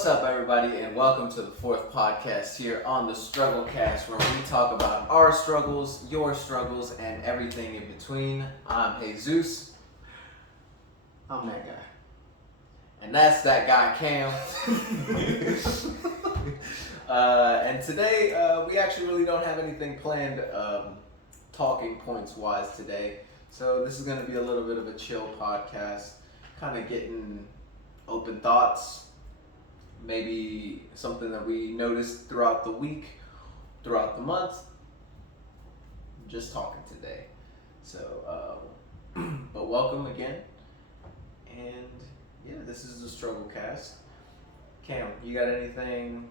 What's up, everybody, and welcome to the fourth podcast here on the Strugglecast, where we talk about our struggles, your struggles, and everything in between. I'm Jesus. I'm that guy. And that's that guy, Cam. And today, we actually really don't have anything planned talking points-wise today. So this is going to be a little bit of a chill podcast, kind of getting open thoughts, maybe something that we noticed throughout the week, throughout the month, just talking today. So, but welcome again. And yeah, this is the Strugglecast. Cam, you got anything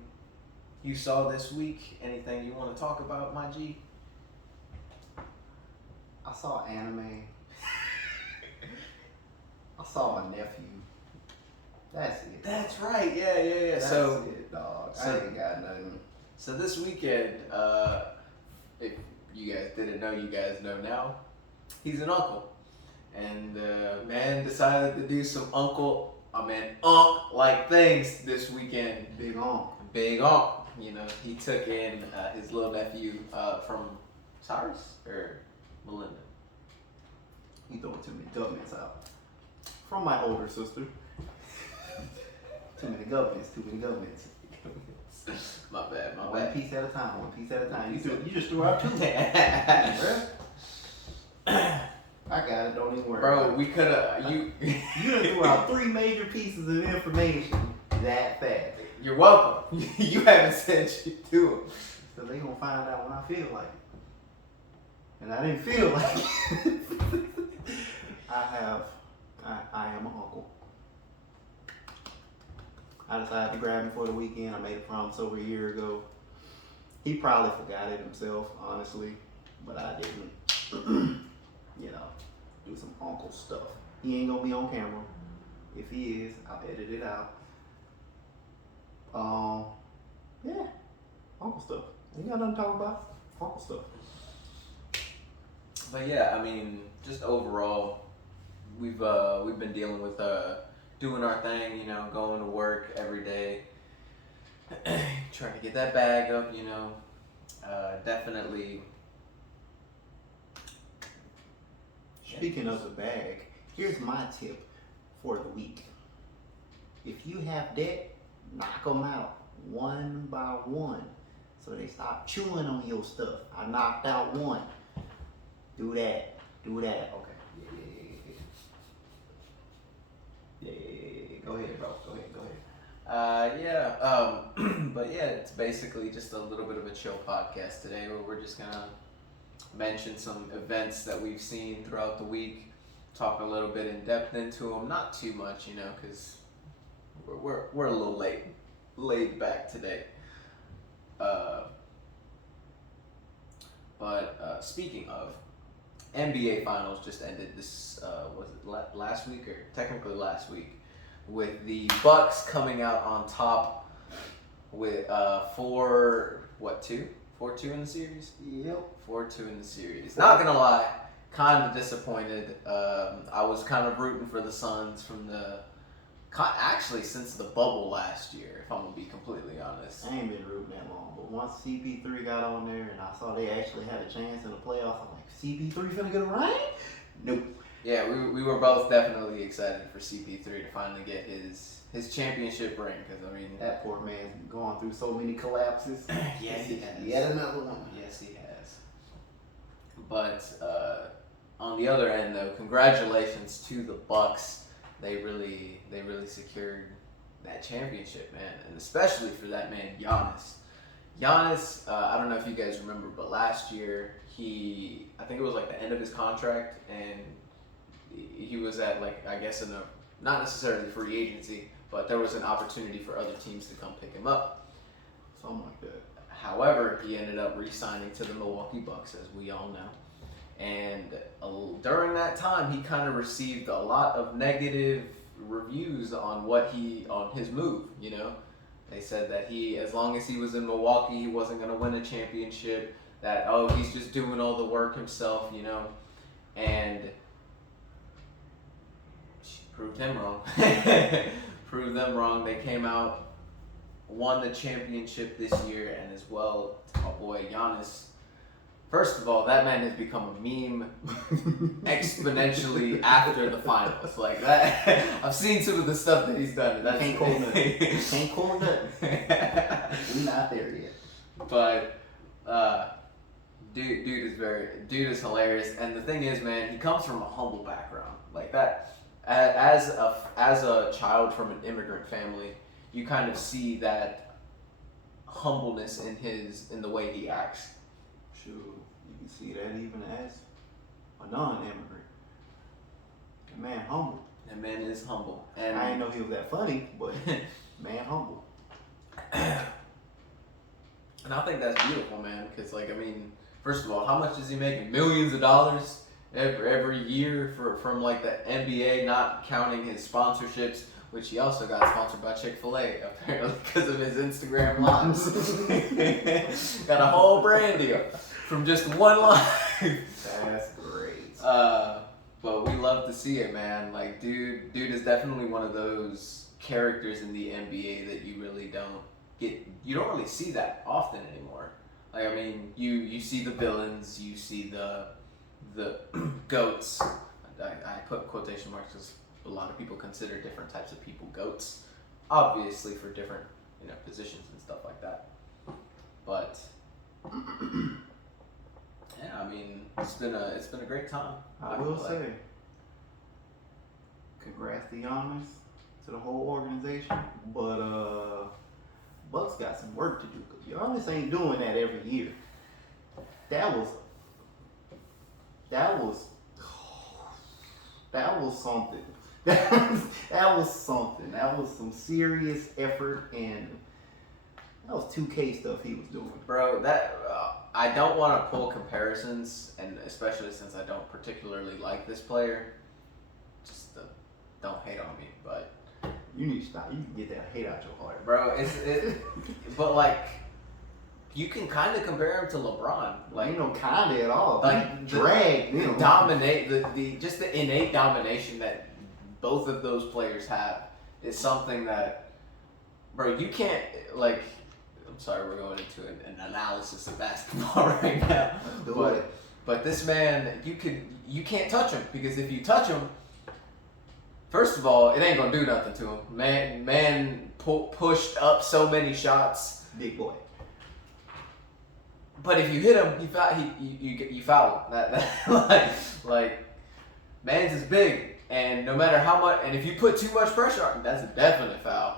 you saw this week? Anything you want to talk about, my G? I saw anime. I saw my nephew. That's it. That's right. Yeah. That's it, dog. I ain't got nothing. So this weekend, if you guys didn't know, you guys know now. He's an uncle, and man decided to do some like things this weekend. Big on. You know, he took in his little nephew from Cyrus or Melinda. He throwing too many governments out. From my older sister. Too many governments. My bad. One piece at a time. You just threw out two. I got it. Don't even worry. Bro, we could have You done threw out three major pieces of information that fast. You're welcome. You haven't said shit to him. So they gonna find out when I feel like it. And I didn't feel like it. I am an uncle. I decided to grab him for the weekend. I made a promise over a year ago. He probably forgot it himself, honestly, but I didn't. Do some uncle stuff. He ain't gonna be on camera. If he is, I'll edit it out. Yeah, uncle stuff. Ain't got nothing to talk about. Uncle stuff. But yeah, I mean, just overall, we've been dealing with doing our thing, going to work every day, trying to get that bag up, definitely. Speaking of the bag, here's my tip for the week. If you have debt, knock them out one by one so they stop chewing on your stuff. I knocked out one. Do that. Okay. Yeah. Go ahead, bro. Go ahead. But yeah, it's basically just a little bit of a chill podcast today where we're just gonna mention some events that we've seen throughout the week, talk a little bit in depth into them, not too much, because we're a little laid back today. But speaking of, NBA Finals just ended this, was it last week or technically last week, with the Bucks coming out on top with 4-2 in the series? Yep. 4-2 in the series. Not gonna lie, kind of disappointed. I was kind of rooting for the Suns actually since the bubble last year, if I'm gonna be completely honest. I ain't been rooting that long, but once CP3 got on there and I saw they actually had a chance in the playoffs, I'm like, CP3 finna get a ring? Nope. Yeah, we were both definitely excited for CP3 to finally get his championship ring, because I mean, that poor man's gone through so many collapses. Yes, he has. Yet another one. Yes, he has. But on the other end, though, congratulations to the Bucks. They really secured that championship, man, and especially for that man Giannis. Giannis, I don't know if you guys remember, but last year I think it was like the end of his contract, and he was at not necessarily free agency, but there was an opportunity for other teams to come pick him up. Something like that. However, he ended up re-signing to the Milwaukee Bucks, as we all know. And during that time, he kind of received a lot of negative reviews on his move. They said that as long as he was in Milwaukee, he wasn't going to win a championship. That he's just doing all the work himself, and proved him wrong. Proved them wrong. They came out won the championship this year, and as well, my boy Giannis. First of all, that man has become a meme exponentially after the finals. Like that, I've seen some of the stuff that he's done. That's Can't call nothing. Can't call nothing. We're not there yet. But dude is hilarious. And the thing is, man, he comes from a humble background. Like that, as a child from an immigrant family, you kind of see that humbleness in the way he acts. Sure, you can see that even as a non-immigrant. That man humble. That man is humble. And I didn't know he was that funny, but man humble. And I think that's beautiful, man. Because, like, I mean, first of all, how much is he making? Millions of dollars every year from like the NBA, not counting his sponsorships, which he also got sponsored by Chick-fil-A apparently because of his Instagram lives. Got a whole brand deal from just one live. That's great. But we love to see it, man. Like, dude is definitely one of those characters in the NBA that you really don't really see that often anymore. Like, I mean, you see the villains, you see the goats. I put quotation marks because a lot of people consider different types of people goats, obviously for different positions and stuff like that. But yeah, I mean, it's been a great time. I will say, congrats to Giannis, to the whole organization, but Bucks got some work to do because Giannis ain't doing that every year. That was something. That was something. That was some serious effort, and that was 2K stuff he was doing. Bro, I don't want to pull comparisons, and especially since I don't particularly like this player. Just don't hate on me, but you need to stop. You can get that hate out your heart, bro. But like, you can kind of compare him to LeBron. Like, kind of at all. Like, dominate just the innate domination that both of those players have is something that, bro, you can't like. I'm sorry, we're going into an analysis of basketball right now. But this man, you can't touch him because if you touch him, first of all, it ain't gonna do nothing to him. Man pushed up so many shots. Big boy. But if you hit him, you foul him. That like man's is big, and no matter how much, and if you put too much pressure on him, that's a definite foul.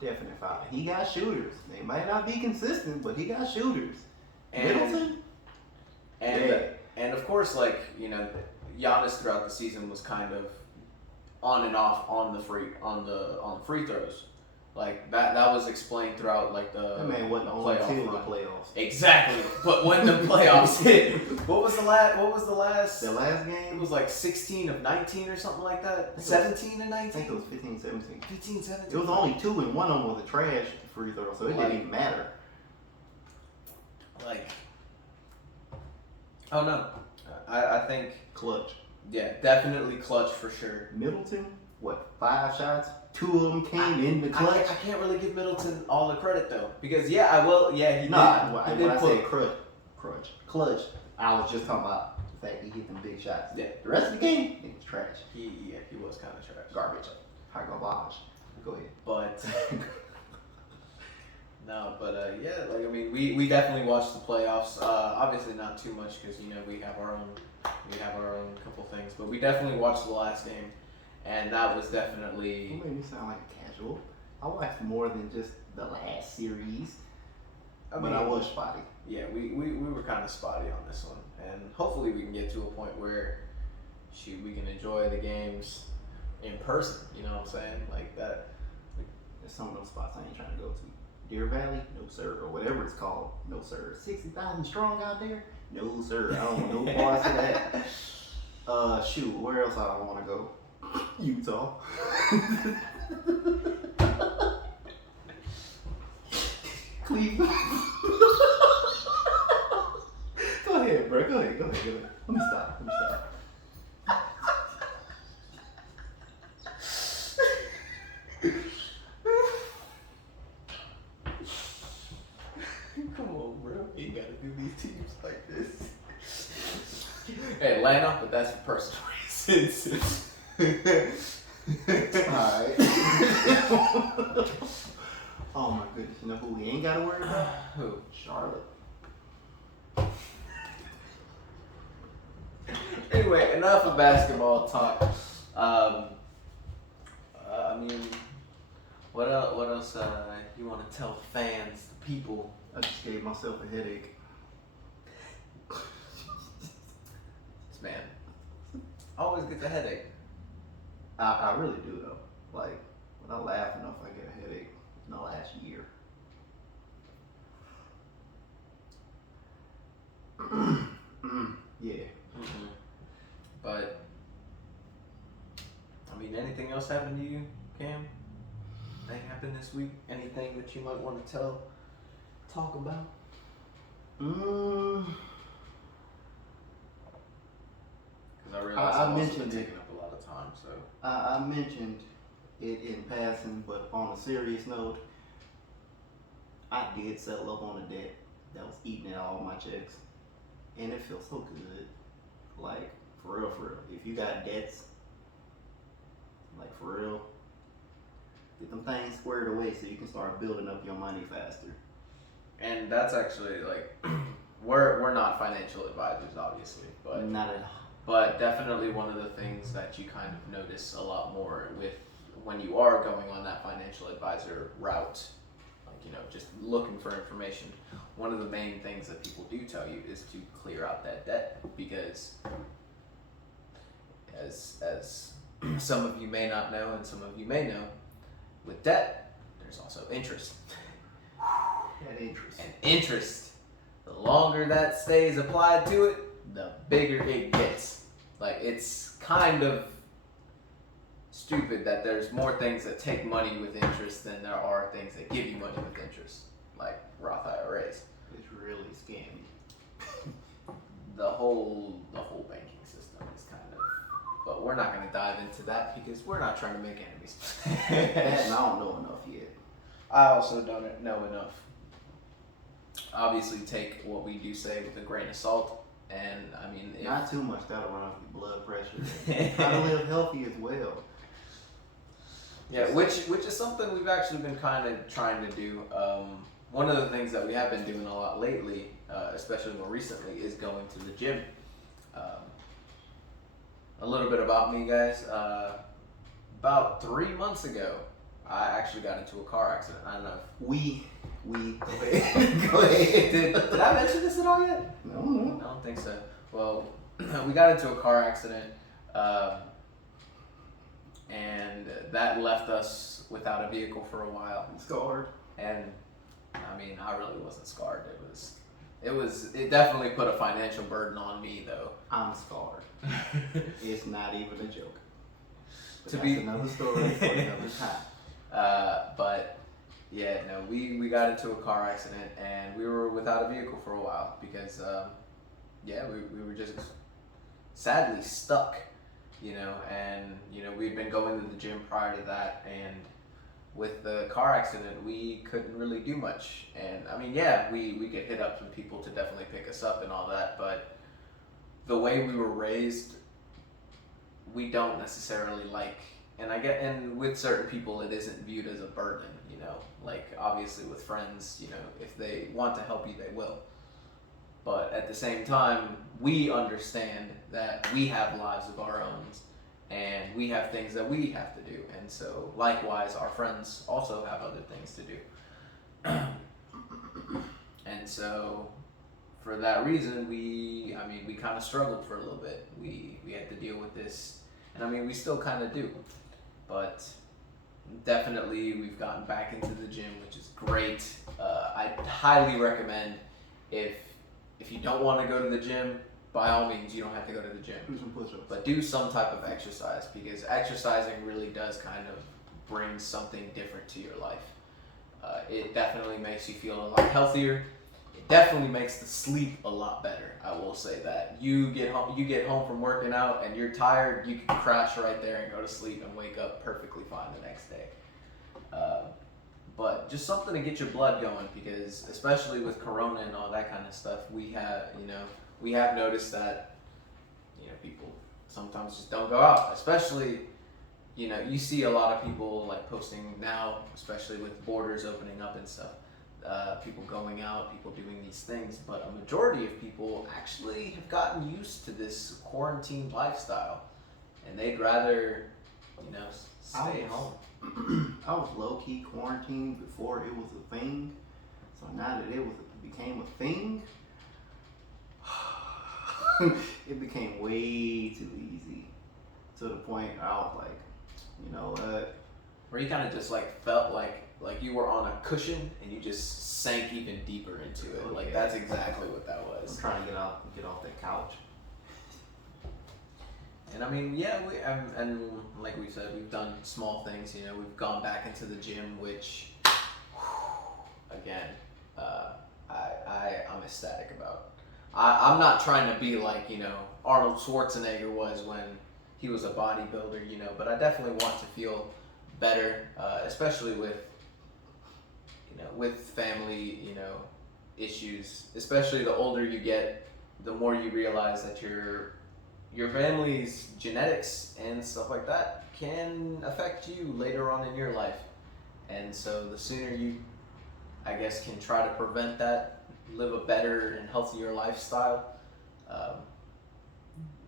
Definite foul. He got shooters. They might not be consistent, but he got shooters. Middleton. And of course, like Giannis throughout the season was kind of on and off on the free throws. Like that was explained throughout like the that man wasn't on until the playoffs. Exactly. But when the playoffs hit, what was the last the last game? It was like 16 of 19 or something like that. 17 and 19? I think it was 15, 17. 15, 17. It was only 2 and one of them was a trash free throw, so it didn't even matter. Like, oh no. I think clutch. Yeah, definitely clutch for sure. Middleton, 5 shots? 2 of them came in the clutch. I can't really give Middleton all the credit though, because I will. Yeah, he did. When I said clutch, I was just talking about the fact he hit them big shots. Yeah. The rest of the game, it was trash. He was kind of trash. Garbage. Garbage. Go ahead. But no, yeah, like I mean, we definitely watched the playoffs. Obviously not too much because we have our own couple things, but we definitely watched the last game. And that was definitely. You made me sound like a casual. I watched more than just the last series. But I was spotty. Yeah, we were kind of spotty on this one. And hopefully we can get to a point where we can enjoy the games in person. You know what I'm saying? Like that. There's some of those spots I ain't trying to go to. Deer Valley? No sir. Or whatever it's called. No sir. 60,000 strong out there? No sir. I don't want no parts of that. Shoot, where else I want to go? Utah. Cleveland. Go ahead, bro. Go ahead. Let me stop. that's for personal reasons. Alright. Oh my goodness, you know who we ain't gotta worry about? Who? Charlotte. Anyway, enough of basketball talk. I mean, what else? What else? You want to tell fans, the people? I just gave myself a headache. This man always gets a headache. I really do though. Like when I laugh enough, I get a headache. In the last year. Yeah. Mm-hmm. But I mean, anything else happened to you, Cam? Anything happened this week? Anything that you might want to talk about? Mm. Because I realize I I've also mentioned been it. taking up a lot of time, so. I mentioned it in passing, but on a serious note, I did settle up on a debt that was eating at all my checks, and it feels so good. Like for real, for real. If you got debts, like for real, get them things squared away so you can start building up your money faster. And that's actually like, we're not financial advisors, obviously, but Not at all. But definitely one of the things that you kind of notice a lot more with when you are going on that financial advisor route, like, you know, just looking for information. One of the main things that people do tell you is to clear out that debt, because as some of you may not know and some of you may know, with debt, there's also interest. That interest. And interest, the longer that stays applied to it, the bigger it gets. Like, it's kind of stupid that there's more things that take money with interest than there are things that give you money with interest, like Roth IRAs. It's really scammy. The whole banking system is kind of, but we're not going to dive into that because we're not trying to make enemies. And I don't know enough yet. I also don't know enough. Obviously, take what we do say with a grain of salt. And I mean, Not too much, that'll run up your blood pressure. Try to live healthy as well. Yeah, which is something we've actually been kind of trying to do. One of the things that we have been doing a lot lately, especially more recently, is going to the gym. A little bit about me, guys. About 3 months ago, I actually got into a car accident. I don't know if We go ahead. Did I mention this at all yet? no. I don't think so. Well, we got into a car accident, and that left us without a vehicle for a while. Scarred. And I mean, I really wasn't scarred. It definitely put a financial burden on me, though. I'm scarred. It's not even a joke. But To that's be- another story for another time. But yeah, no, we got into a car accident and we were without a vehicle for a while because, we were just sadly stuck, you know, and, you know, we'd been going to the gym prior to that, and with the car accident, we couldn't really do much. And I mean, yeah, we could hit up some people to definitely pick us up and all that, but the way we were raised, we don't necessarily like, and with certain people, it isn't viewed as a burden, you know, like obviously with friends, you know, if they want to help you, they will. But at the same time, we understand that we have lives of our own and we have things that we have to do. And so likewise, our friends also have other things to do. And so for that reason, we kind of struggled for a little bit. We had to deal with this, and I mean, we still kind of do, but definitely we've gotten back into the gym, which is great. I highly recommend if you don't want to go to the gym, by all means, you don't have to go to the gym. Do some push-ups. But do some type of exercise, because exercising really does kind of bring something different to your life. It definitely makes you feel a lot healthier. It definitely makes the sleep a lot better. I will say that. You get home from working out and you're tired, you can crash right there and go to sleep and wake up perfectly fine the next day. But just something to get your blood going, because especially with Corona and all that kind of stuff, we have noticed that, you know, people sometimes just don't go out. Especially, you see a lot of people like posting now, especially with borders opening up and stuff. People going out, people doing these things, but a majority of people actually have gotten used to this quarantine lifestyle, and they'd rather, stay home. I was low key quarantined before it was a thing. So now that it became a thing, it became way too easy. To the point I was like, you know what? Where you kind of just like felt like you were on a cushion and you just sank even deeper into it. Oh, Like yeah. that's exactly what that I'm was. trying to get off that couch. And I mean, yeah, and like we said, we've done small things. We've gone back into the gym, which, again, I'm ecstatic about. I'm not trying to be like Arnold Schwarzenegger was when he was a bodybuilder, but I definitely want to feel better, especially with family, issues. Especially the older you get, the more you realize that your family's genetics and stuff like that can affect you later on in your life. And so the sooner you, I guess, can try to prevent that, live a better and healthier lifestyle,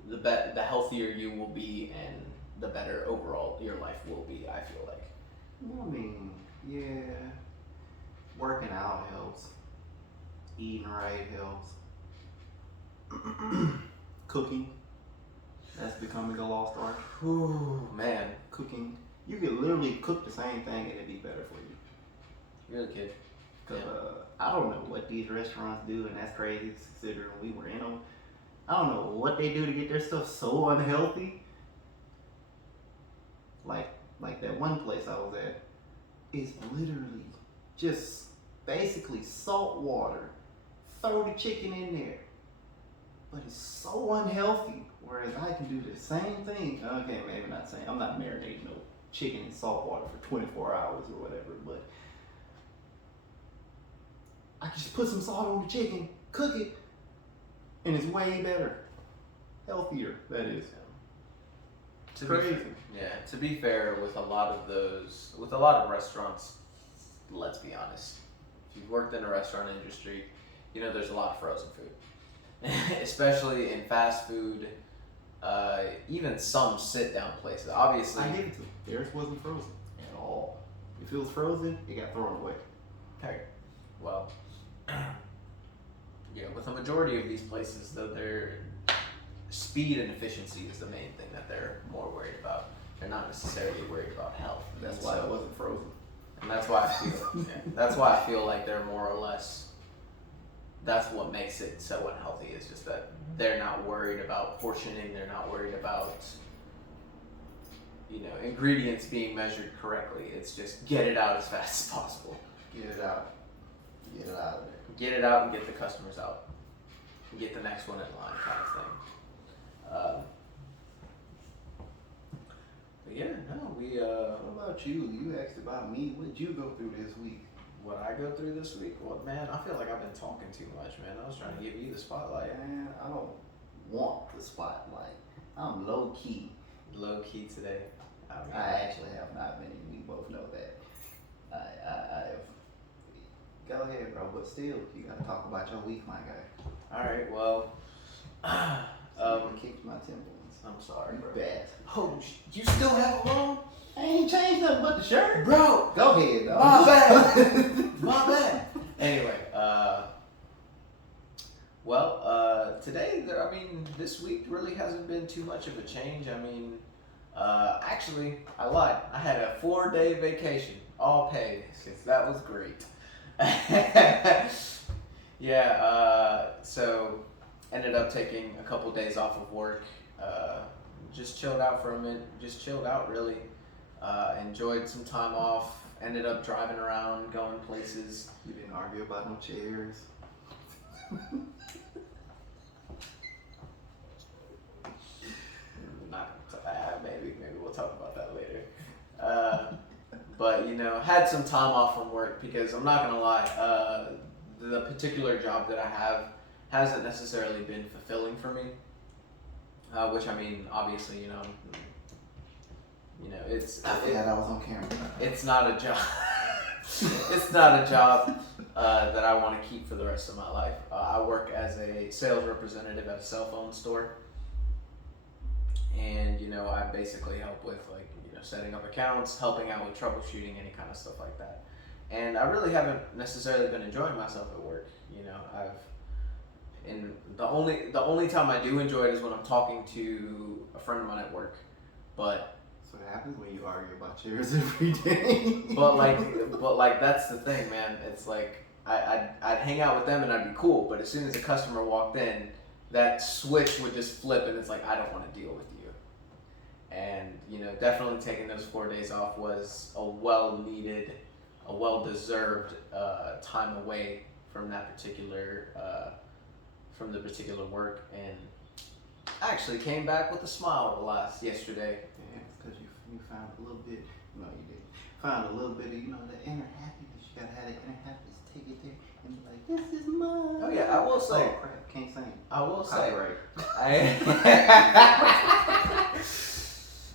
the healthier you will be and the better overall your life will be, I feel like. I mean, yeah, working out helps. Eating right helps. Cooking, that's becoming a lost art. Whew, man. Cooking, you could literally cook the same thing and it'd be better for you. You're the kid. Cause I don't know what these restaurants do, and that's crazy considering we were in them. I don't know what they do to get their stuff so unhealthy. Like that one place I was at is literally just basically salt water. Throw the chicken in there. But it's so unhealthy. Whereas I can do the same thing. Okay, maybe not saying I'm not marinating no chicken in salt water for 24 hours or whatever, but I can just put some salt on the chicken, cook it, and it's way better. Healthier, that is. Crazy. To be fair, with a lot of restaurants, let's be honest, if you've worked in a restaurant industry, there's a lot of frozen food. Especially in fast food, even some sit-down places. Obviously, I give it to them. Theirs wasn't frozen at all. If it was frozen, it got thrown away. Okay, well, yeah, with a majority of these places, though, their speed and efficiency is the main thing that they're more worried about. They're not necessarily worried about health. That's why it wasn't frozen. And that's why I feel like they're more or less. That's what makes it so unhealthy. Is just that they're not worried about portioning. They're not worried about ingredients being measured correctly. It's just get it out as fast as possible. Get it out. Get it out of there. Get it out and get the customers out. And get the next one in line, kind of thing. But yeah, no, we. What about you? You asked about me. What did you go through this week? What I go through this week? Well, man, I feel like I've been talking too much, man. I was trying to give you the spotlight. Man, I don't want the spotlight. I'm low key. Low key today. I actually have not been. We both know that. I have. Go ahead, bro. But still, you gotta talk about your week, my guy. All right. Well. Kicked my Timberlands. I'm sorry, bro. Bad. Oh, you still have them on? I ain't changed nothing but the shirt. Bro, go ahead, dog. My bad. My bad. Anyway, today, this week really hasn't been too much of a change. Actually, I lied. I had a 4-day vacation, all paid, since that was great. So ended up taking a couple days off of work. Just chilled out for a minute. Just chilled out, really. Enjoyed some time off. Ended up driving around, going places. You didn't argue about no chairs. Maybe we'll talk about that later. But had some time off from work because I'm not gonna lie, the particular job that I have hasn't necessarily been fulfilling for me. which I mean, obviously, it's I forgot I was on camera. it's not a job. It's not a job that I want to keep for the rest of my life. I work as a sales representative at a cell phone store, and I basically help with setting up accounts, helping out with troubleshooting, any kind of stuff like that. And I really haven't necessarily been enjoying myself at work. The only time I do enjoy it is when I'm talking to a friend of mine at work, but. So what happens when you argue about chairs every day? but that's the thing, man. It's like I'd hang out with them and I'd be cool, but as soon as a customer walked in, that switch would just flip, and it's like, I don't want to deal with you. And definitely taking those 4 days off was a well-needed, a well-deserved time away from that particular from the particular work, and I actually came back with a smile yesterday. Yeah, it's because you found a little bit. No, you didn't. Found a little bit of the inner happiness. You gotta have that inner happiness. Take it there and be like, this is mine. Oh yeah, I will say. Oh crap, can't sing. I will Copyright.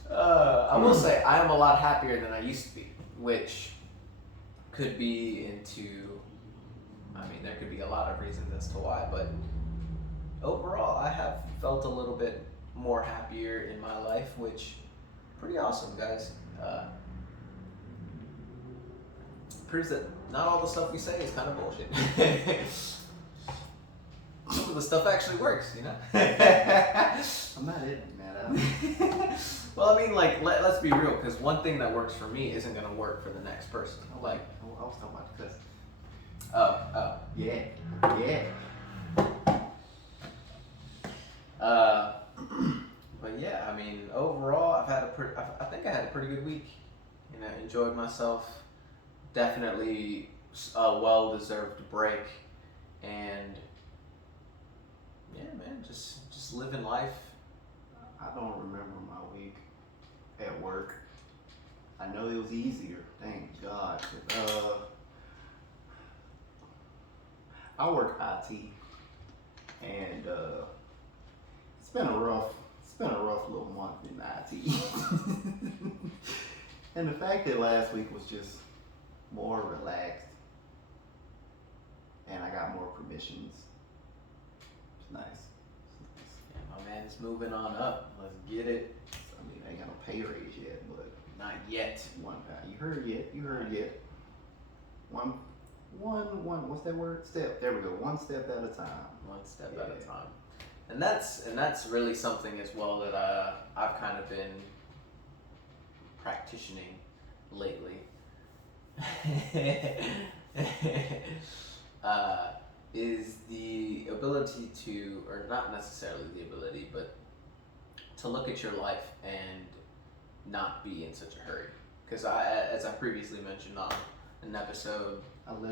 I will say I am a lot happier than I used to be, which could be there could be a lot of reasons as to why, but overall I have felt a little bit more happier in my life, which pretty awesome, guys. Proves that not all the stuff we say is kind of bullshit. Some of the stuff actually works, I'm not in it, man. Well, I mean, let's be real, because one thing that works for me isn't going to work for the next person. I was talking about the cuss. Oh. Yeah. But yeah, I mean, overall, I think I had a pretty good week. Enjoyed myself. Definitely a well-deserved break, and yeah, man, just living life. I don't remember my week at work. I know it was easier, thank God. I work IT, and it's been a rough little month in IT. And the fact that last week was just more relaxed, and I got more permissions. It's nice. Yeah, my man's moving on up. Let's get it. I mean, I ain't got no pay raise yet, but Not yet. You heard yet. One, what's that word? Step. There we go. One step at a time. One step at a time. And that's really something as well that I've kind of been practicing lately. Is the ability to, or not necessarily the ability, but to look at your life and not be in such a hurry. Because as I previously mentioned on an episode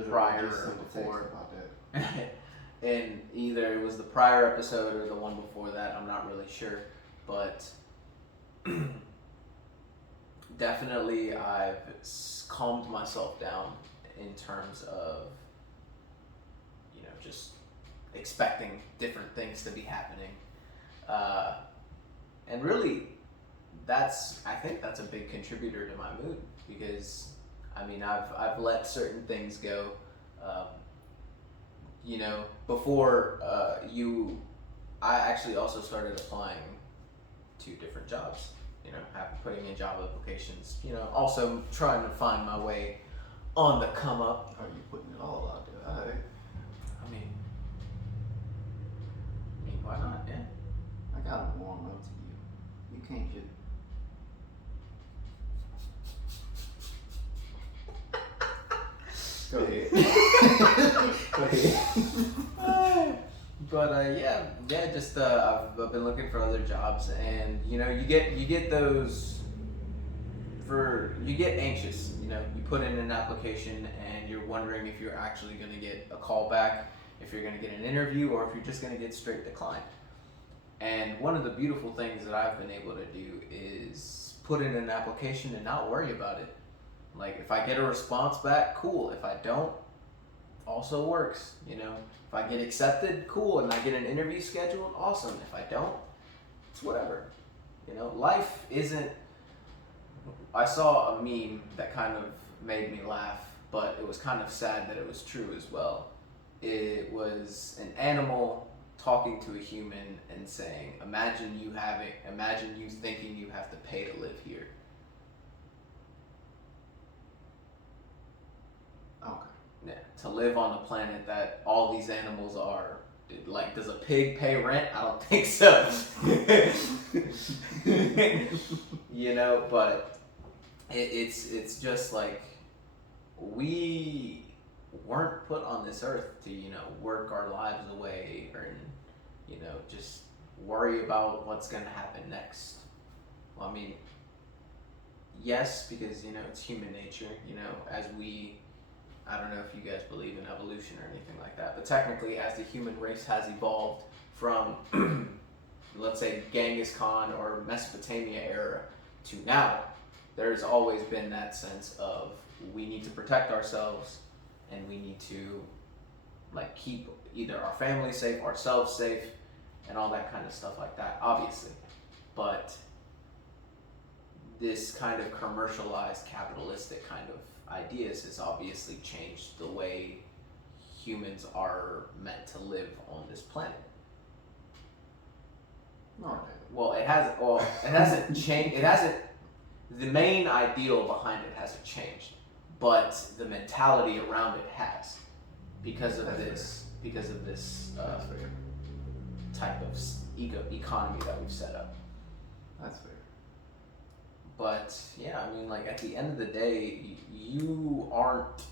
prior or before, about that. and either it was the prior episode or the one before that, I'm not really sure, but definitely I've calmed myself down in terms of just expecting different things to be happening, and really I think that's a big contributor to my mood, because I mean I've let certain things go. Before I actually also started applying to different jobs. Putting in job applications. Also trying to find my way on the come up. Are you putting it all out there? All right. I mean, why not? Yeah. I gotta warm up to you. You can't just. Go ahead. Go ahead. But just I've been looking for other jobs, and you get those. You get anxious. You put in an application, and you're wondering if you're actually going to get a call back, if you're going to get an interview, or if you're just going to get straight declined. And one of the beautiful things that I've been able to do is put in an application and not worry about it. Like, if I get a response back, cool. If I don't, also works. If I get accepted, cool, and I get an interview scheduled, awesome. If I don't, it's whatever. Life isn't. I saw a meme that kind of made me laugh, but it was kind of sad that it was true as well. It was an animal talking to a human and saying, imagine you thinking you have to pay to live here. Okay. Yeah, to live on the planet that all these animals are. Like, does a pig pay rent? I don't think so. But it's just like we weren't put on this earth to work our lives away or just worry about what's gonna happen next. Well, I mean, yes, because it's human nature. As we I don't know if you guys believe in evolution or anything like that, but technically, as the human race has evolved from, let's say, Genghis Khan or Mesopotamia era to now, there's always been that sense of we need to protect ourselves and we need to keep either our family safe, ourselves safe, and all that kind of stuff like that, obviously. But this kind of commercialized, capitalistic kind of ideas has obviously changed the way humans are meant to live on this planet. Okay. Well, it hasn't changed. It hasn't. The main ideal behind it hasn't changed, but the mentality around it has, because of this type of economy that we've set up. That's fair. But yeah, I mean, at the end of the day, you aren't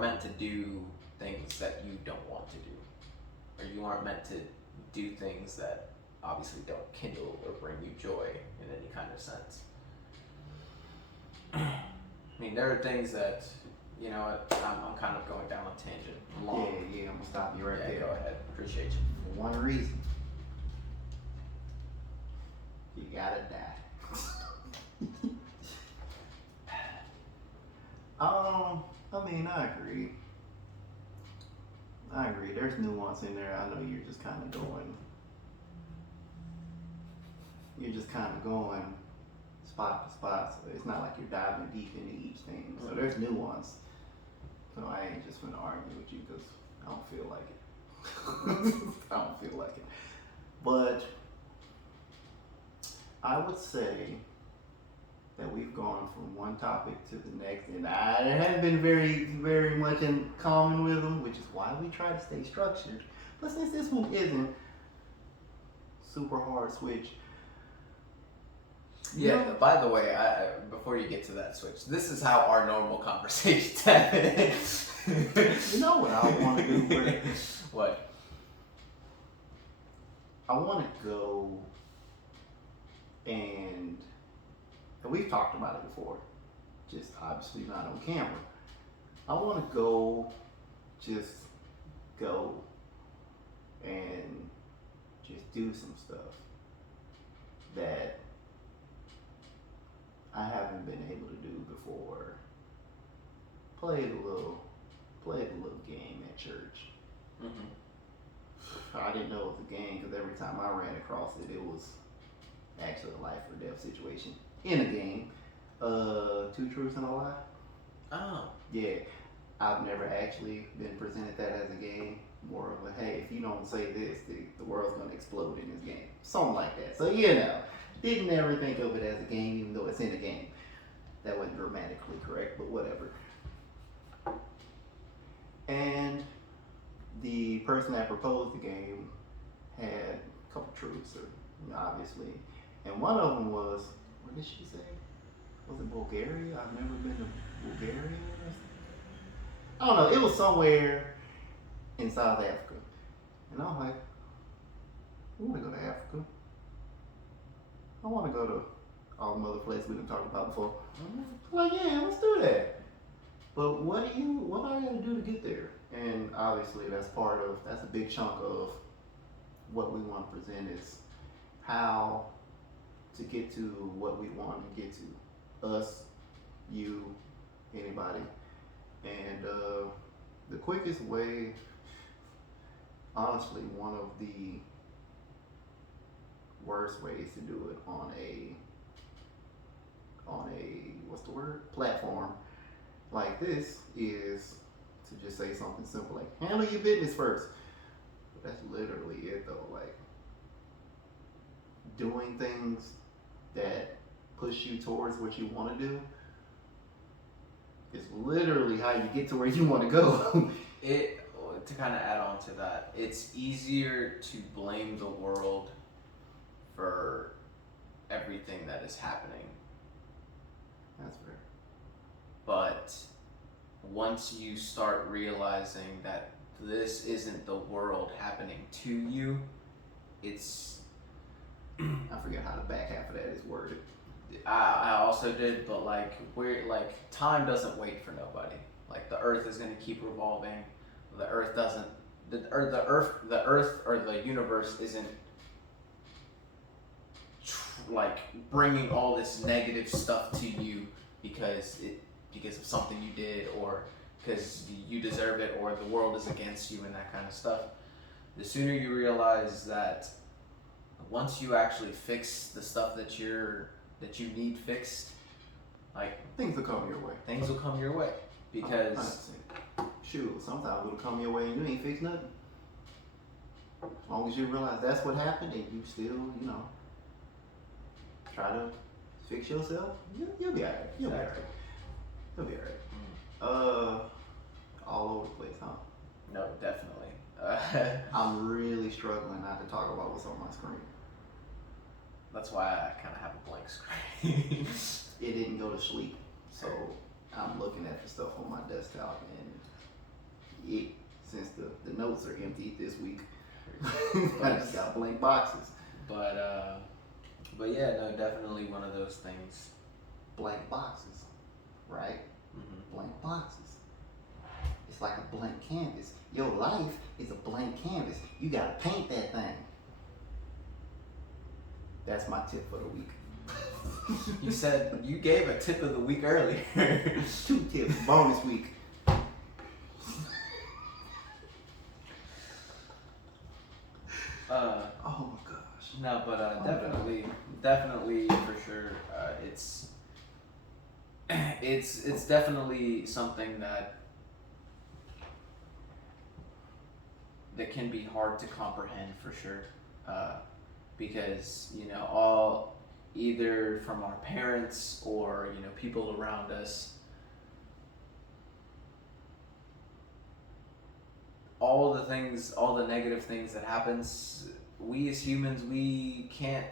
meant to do things that you don't want to do, or you aren't meant to do things that obviously don't kindle or bring you joy in any kind of sense. I mean, there are things that I'm kind of going down a tangent. Yeah, I'm gonna stop you right there. Go ahead. Appreciate you. For one reason. You gotta die. I mean, I agree. There's nuance in there. I know you're just kind of going. Spot to spot. So it's not like you're diving deep into each thing. So there's nuance. So I ain't just gonna argue with you because I don't feel like it. I don't feel like it. But I would say that we've gone from one topic to the next, and there haven't been very, very much in common with them, which is why we try to stay structured. But since this one isn't super hard switch. Yeah. By the way, before you get to that switch, this is how our normal conversations happen. You know what I want to do? Bro? What? I want to go and we've talked about it before, just obviously not on camera. I want to just go and just do some stuff that I haven't been able to do before. Played a little game at church. Mm-hmm. I didn't know it was a game because every time I ran across it, it was actually a life or death situation in a game. 2 Truths and a Lie. Oh. Yeah, I've never actually been presented that as a game. More of a, hey, if you don't say this, the world's gonna explode in this game. Something like that. So didn't ever think of it as a game, even though it's in a game. That wasn't grammatically correct, but whatever. And the person that proposed the game had a couple truths, obviously. And one of them was, what did she say? Was it Bulgaria? I've never been to Bulgaria or something. I don't know. It was somewhere in South Africa. And I'm like, I want to go to Africa. I want to go to all the other places we done talked about before. I'm like, yeah, let's do that. But what I got to do to get there? And obviously that's a big chunk of what we want to present is how to get to what we want to get to. Us, you, anybody. And the quickest way, honestly one of the worst ways to do it on a what's the word, platform like this is to just say something simple like handle your business first. But that's literally it though. Like doing things that push you towards what you want to do is literally how you get to where you want to go. It to kind of add on to that, it's easier to blame the world for everything that is happening. That's fair. But once you start realizing that this isn't the world happening to you, it's I forget how the back half of that is worded. I also did, but like we're like time doesn't wait for nobody. Like the earth is gonna keep revolving. The earth doesn't. The earth or the universe isn't like bringing all this negative stuff to you because of something you did or because you deserve it or the world is against you and that kind of stuff. The sooner you realize that once you actually fix the stuff that you need fixed, like Things will come your way. things will come your way because Shoot, sometimes it'll come your way and you ain't fix nothing. As long as you realize that's what happened and you still, try to fix yourself, you'll be alright. You'll be alright. You'll be alright. All over the place, huh? no, definitely. I'm really struggling not to talk about what's on my screen. That's why I kind of have a blank screen. It didn't go to sleep, so I'm looking at the stuff on my desktop, and since the notes are empty this week, I just got blank boxes. But yeah, no, definitely one of those things. Blank boxes, right? Mm-hmm. Blank boxes. It's like a blank canvas. Your life is a blank canvas. You gotta paint that thing. That's my tip for the week. You said you gave a tip of the week earlier. 2 tips, bonus week. Oh my gosh. No, but definitely for sure. It's definitely something that can be hard to comprehend for sure, because all either from our parents or people around us, all the negative things that happens, we as humans we can't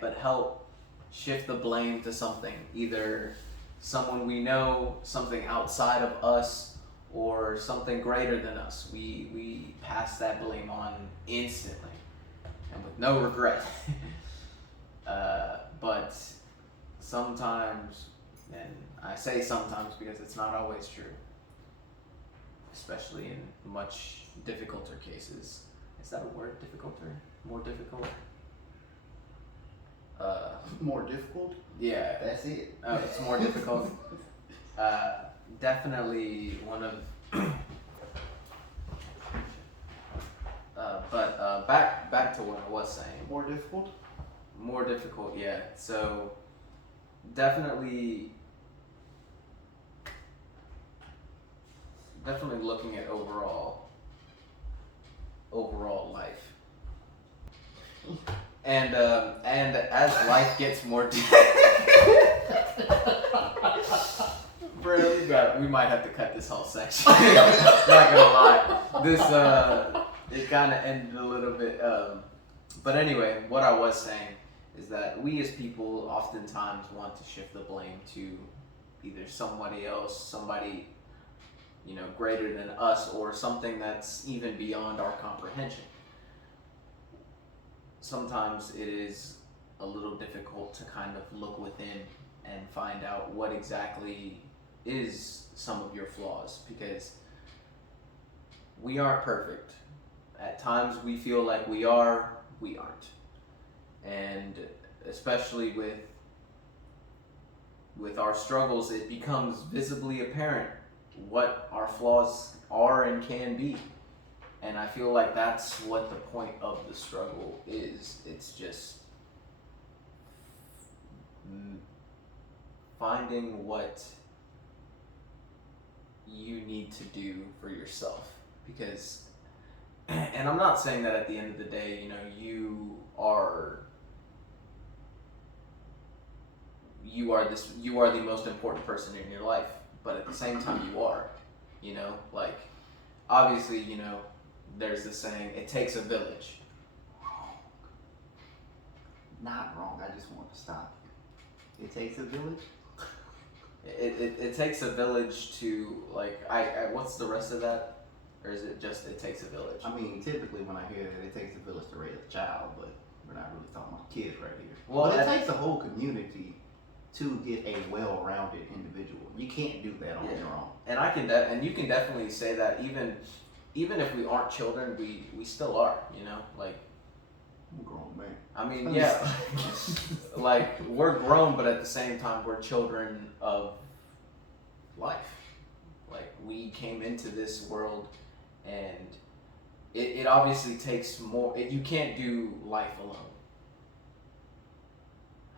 but help shift the blame to something, either someone we know, something outside of us, or something greater than us. We pass that blame on instantly and with no regret. But sometimes, and I say sometimes because it's not always true, especially in much difficulter cases. Is that a word? Difficulter? More difficult? More difficult? Yeah. That's it. Oh, it's more difficult. Definitely one of. But back to what I was saying. More difficult? More difficult, yeah. So definitely looking at overall life. And as life gets more bro, we might have to cut this whole section. Not gonna lie. This it kinda ended a little bit but anyway, what I was saying is that we as people oftentimes want to shift the blame to either somebody else, somebody greater than us, or something that's even beyond our comprehension. Sometimes it is a little difficult to kind of look within and find out what exactly is some of your flaws, because we aren't perfect. At times we feel like we are, we aren't. And especially with our struggles, it becomes visibly apparent what our flaws are and can be. And I feel like that's what the point of the struggle is. It's just finding what you need to do for yourself. Because, and I'm not saying that at the end of the day, you know, you are the most important person in your life, but at the same time you are, you know, like, obviously, you know, there's this saying, it takes a village. Not wrong, I just want to stop you. It takes a village? It takes a village to, like, I what's the rest of that? Or is it just, it takes a village? I mean, typically when I hear that it takes a village to raise a child, but we're not really talking about kids right here. Well, but it takes a whole community to get a well-rounded individual. You can't do that on your own. And I can and you can definitely say that even if we aren't children, we still are, you know, like, I'm a grown man. I mean, yeah, like, we're grown, but at the same time, we're children of life. Like, we came into this world, and it obviously takes more. You can't do life alone.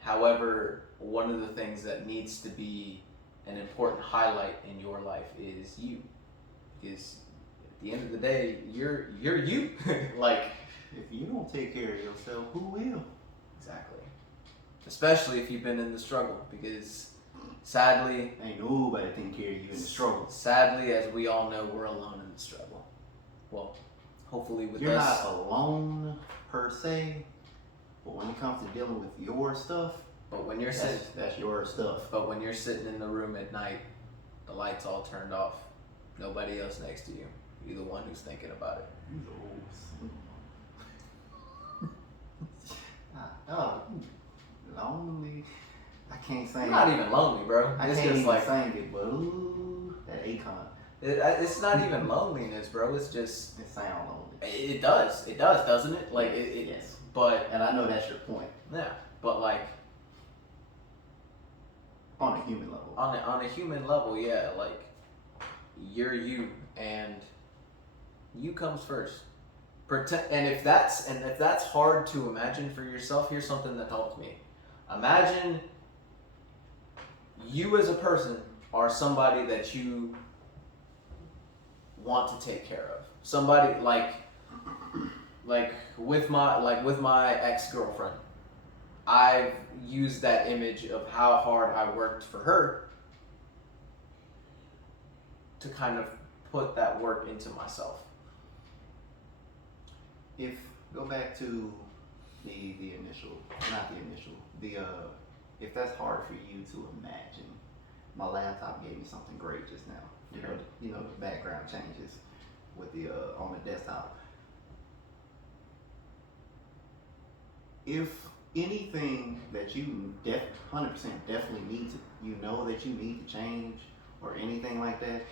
However, one of the things that needs to be an important highlight in your life is you, because at the end of the day, you're you. Like, if you don't take care of yourself, who will? Exactly. Especially if you've been in the struggle, because sadly, ain't nobody taking care of you in the struggle. Sadly, as we all know, we're alone in the struggle. Well, hopefully with you're us. You're not alone per se, but when it comes to dealing with your stuff, but when you're that's your stuff. But when you're sitting in the room at night, the lights all turned off, nobody else next to you, you're the one who's thinking about it. You oh, lonely. I can't sing. I'm not even lonely, bro. I it's can't just even like sing it, but ooh, that Akon. It's not even loneliness, bro. It's just it sounds lonely. It does, doesn't it? Like it yes. But and I know that's your point. Yeah, but like on a human level. On a human level, yeah. Like, you're you, and you comes first. And if that's hard to imagine for yourself, here's something that helped me. Imagine you as a person are somebody that you want to take care of. Somebody like with my ex-girlfriend. I've used that image of how hard I worked for her to kind of put that work into myself. Go back to if that's hard for you to imagine, my laptop gave me something great just now. You know the background changes with the on the desktop. If anything that you 100% definitely need to, you know that you need to change or anything like that,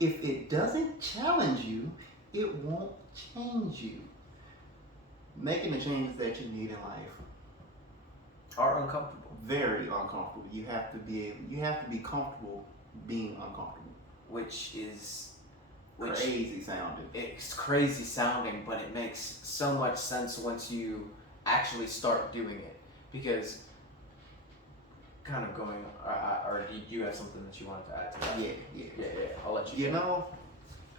if it doesn't challenge you, it won't change you. Making the changes that you need in life are uncomfortable. Very uncomfortable. You have to be comfortable being uncomfortable. Which is crazy sounding. It's crazy sounding, but it makes so much sense once you actually start doing it. Because kind of going, or do you have something that you wanted to add to that? Yeah. I'll let you. You know,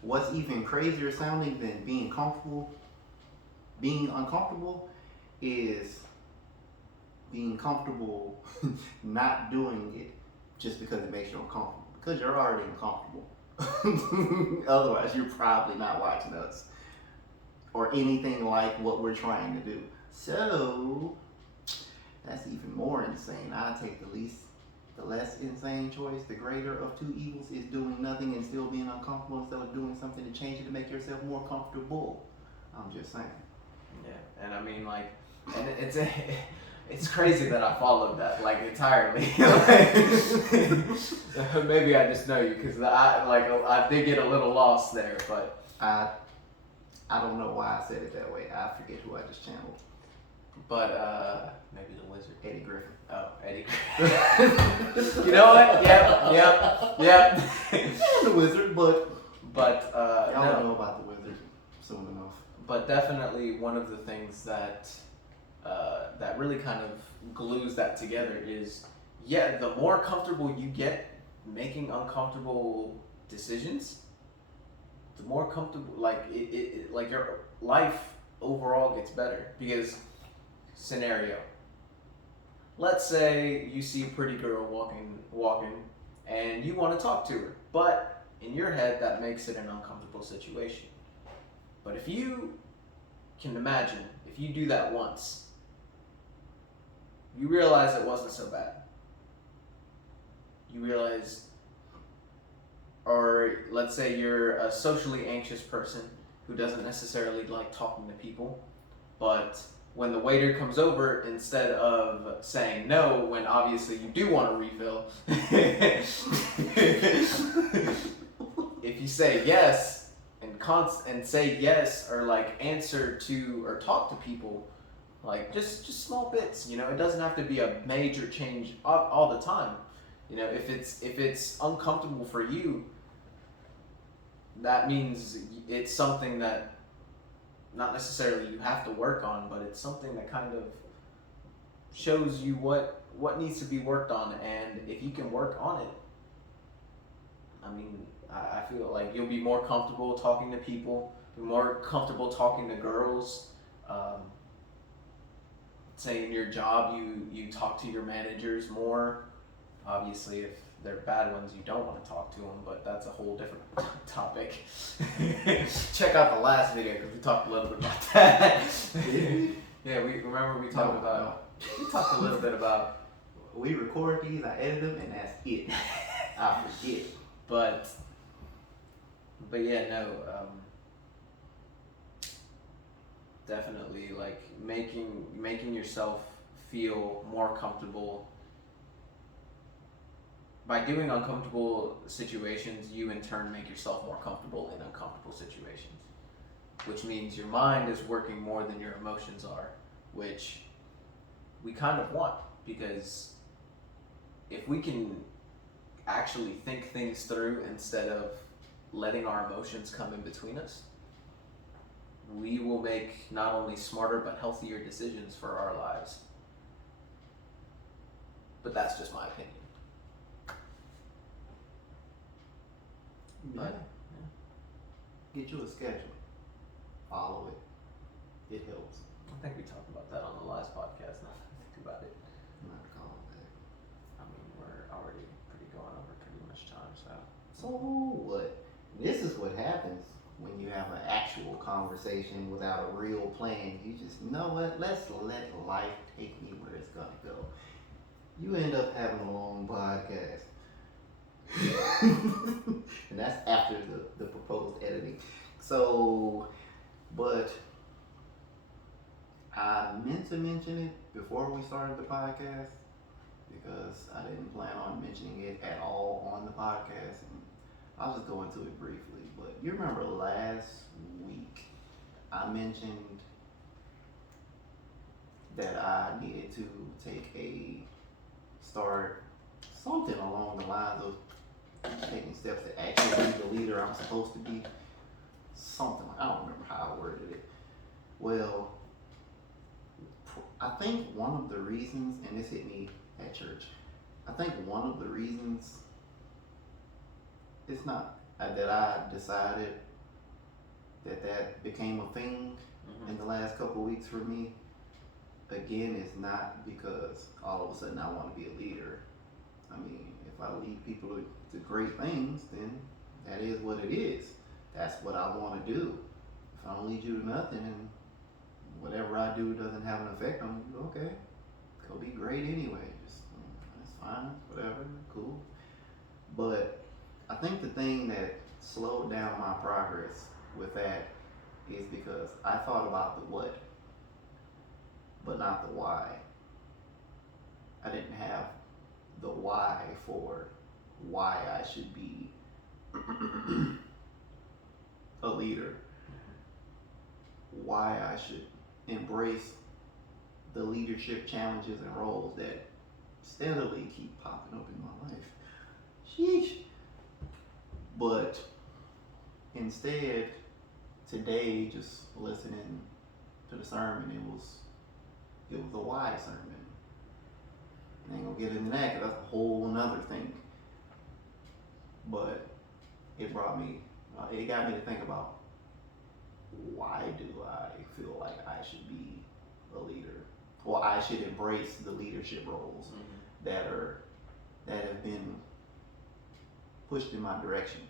what's even crazier sounding than being comfortable, being uncomfortable, is being comfortable not doing it just because it makes you uncomfortable. Because you're already uncomfortable. Otherwise, you're probably not watching us or anything like what we're trying to do. So that's even more insane. I take the less insane choice. The greater of two evils is doing nothing and still being uncomfortable instead of doing something to change it to make yourself more comfortable. I'm just saying. Yeah, and I mean, like, and it's crazy that I followed that like entirely. Maybe I just know you because I did get a little lost there, but I don't know why I said it that way. I forget who I just channeled. But maybe the wizard. Eddie Griffin. Oh, Eddie Griffin. You know what? Yep. The wizard, but I don't know about the weather soon enough. But definitely one of the things that that really kind of glues that together is, yeah, the more comfortable you get making uncomfortable decisions, the more comfortable, like like your life overall gets better. Because scenario, let's say you see a pretty girl walking, and you want to talk to her, but in your head that makes it an uncomfortable situation. But if you can imagine, if you do that once, you realize it wasn't so bad. You realize, or let's say you're a socially anxious person who doesn't necessarily like talking to people, but when the waiter comes over, instead of saying no when obviously you do want a refill, if you say yes and say yes, or like answer to or talk to people, like just small bits, you know, it doesn't have to be a major change all the time. You know, if it's uncomfortable for you, that means it's something that not necessarily you have to work on, but it's something that kind of shows you what needs to be worked on. And if you can work on it, I mean, I feel like you'll be more comfortable talking to people, be more comfortable talking to girls. Say in your job, you talk to your managers more. Obviously, if they're bad ones, you don't want to talk to them, but that's a whole different topic. Check out the last video because we talked a little bit about that. Yeah, we talked about. We talked a little bit about. We record these, I edit them, and that's it. I forget. But yeah, no. Definitely, like making yourself feel more comfortable. By doing uncomfortable situations, you in turn make yourself more comfortable in uncomfortable situations, which means your mind is working more than your emotions are, which we kind of want, because if we can actually think things through instead of letting our emotions come in between us, we will make not only smarter but healthier decisions for our lives. But that's just my opinion. But get you a schedule. Follow it. It helps. I think we talked about that on the last podcast. Now that I think about it. I'm not calling that. I mean, we're already going over pretty much time, so. So what? This is what happens when you have an actual conversation without a real plan. You just, you know what? Let's let life take me where it's gonna go. You end up having a long podcast. And that's after the proposed editing. So, but I meant to mention it before we started the podcast, because I didn't plan on mentioning it at all on the podcast. And I'll just go into it briefly. But you remember last week I mentioned that I needed to start something along the lines of taking steps to actually be the leader I'm supposed to be. Something like, I don't remember how I worded it. Well, I think one of the reasons, and this hit me at church, I think one of the reasons it's not that I decided that became a thing in the last couple of weeks for me, again, is not because all of a sudden I want to be a leader. I mean, if I lead people to great things, then that is what it is. That's what I want to do. If I don't lead you to nothing and whatever I do doesn't have an effect on you, okay, go be great anyway. Just, that's fine, whatever, cool. But I think the thing that slowed down my progress with that is because I thought about the what, but not the why. I didn't have the why for why I should be a leader, why I should embrace the leadership challenges and roles that steadily keep popping up in my life. Sheesh. But instead, today, just listening to the sermon, it was a wise sermon. I ain't gonna get into that because that's a whole another thing. But it got me to think about, why do I feel like I should be a leader, or I should embrace the leadership roles that have been pushed in my direction.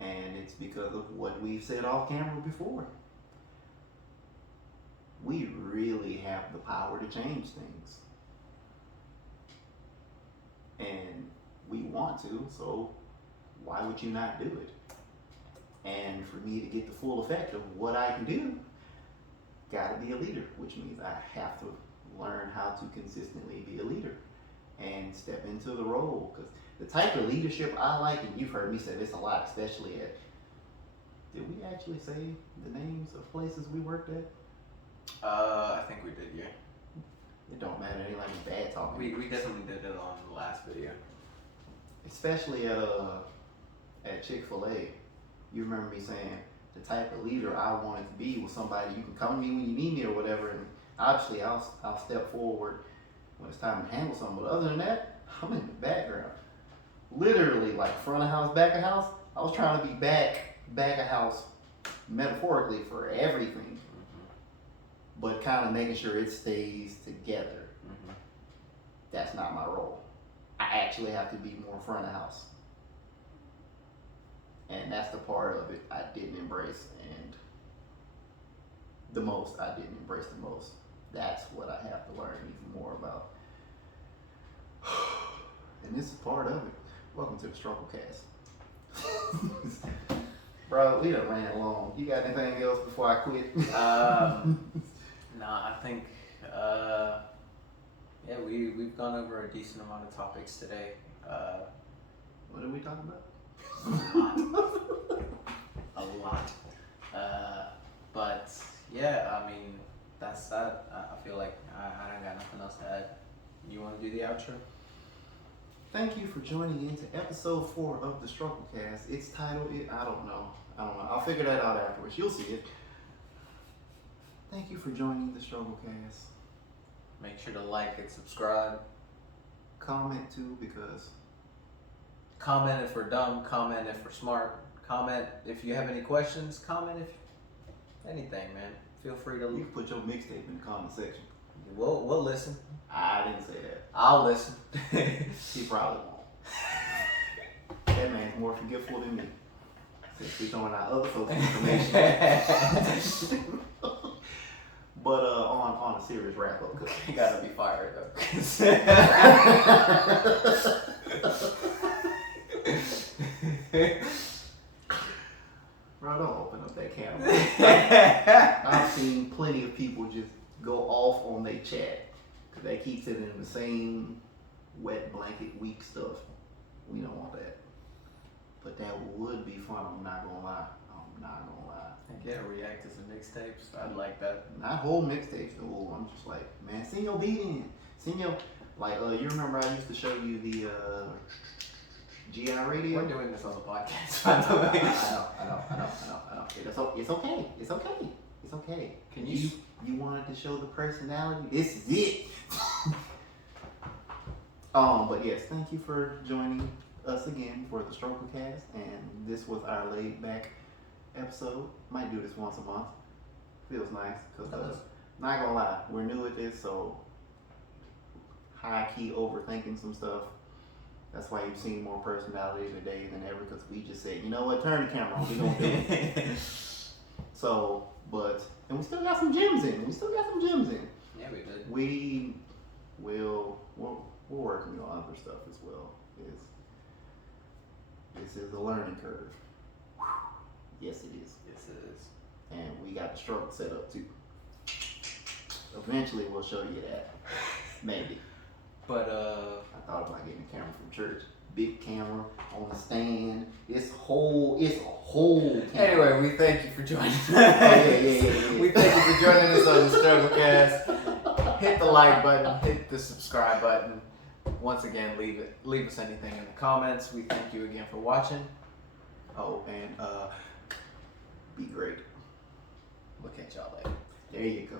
And it's because of what we've said off camera before. We really have the power to change things. And we want to, so why would you not do it? And for me to get the full effect of what I can do, gotta be a leader, which means I have to learn how to consistently be a leader and step into the role. Because the type of leadership I like, and you've heard me say this a lot, especially at, did we actually say the names of places we worked at? I think we did, yeah. It don't matter, it ain't like bad talking. We definitely did it on the last video. Especially at Chick-fil-A, you remember me saying the type of leader I wanted to be was somebody you can come to me when you need me or whatever, and obviously I'll step forward when it's time to handle something. But other than that, I'm in the background. Literally, like front of house, back of house. I was trying to be back of house metaphorically for everything, but kind of making sure it stays together. That's not my role. I actually have to be more front of house. And that's the part of it I didn't embrace, and I didn't embrace the most. That's what I have to learn even more about. And this is part of it. Welcome to the Strugglecast. Bro, we done ran long. You got anything else before I quit? No, I think, we've gone over a decent amount of topics today. What are we talking about? A lot. But yeah, I mean, that's that. I feel like I don't got nothing else to add. You want to do the outro? Thank you for joining into episode 4 of the Strugglecast. It's titled, I don't know. I'll figure that out afterwards. You'll see it. Thank you for joining the Strugglecast. Make sure to like and subscribe. Comment too, because Comment if we're dumb. Comment if we're smart. Comment if you have any questions. Comment if anything, man. Feel free to. you can put your mixtape in the comment section. We'll listen. I didn't say that. I'll listen. He probably won't. That man's more forgetful than me. Since we're throwing out other folks' information. But on a serious wrap up, You gotta be fired though. Bro, don't open up that camera. I've seen plenty of people just go off on their chat because they keep sitting in the same wet blanket weak stuff. We don't want that. But that would be fun, I'm not gonna lie. Yeah, react to some mixtapes. I'd like that. Not whole mixtapes though. I'm just like, man, send your beat in. Send your, like, you remember I used to show you the GI radio? We're doing this on the podcast, by the way. I know. It's okay. Can you wanted to show the personality? This is it. But yes, thank you for joining us again for the Strugglecast, and this was our laid back episode. Might do this once a month. Feels nice because not gonna lie, we're new at this, so high key overthinking some stuff. That's why you've seen more personality today than ever, because we just said, you know what, turn the camera on, we gonna do it. So, and we still got some gems in. Yeah, we did. We're working on other stuff as well. This is a learning curve. Yes, it is. Yes, it is. And we got the struggle set up too. Eventually, we'll show you that. Maybe. But I thought about getting a camera from church. Big camera on the stand. It's a whole camera. anyway, we thank you for joining us. Yeah. We thank you for joining us on the Strugglecast. Hit the like button, hit the subscribe button. Once again, leave us anything in the comments. We thank you again for watching. Oh, and be great. We'll catch y'all later. There you go.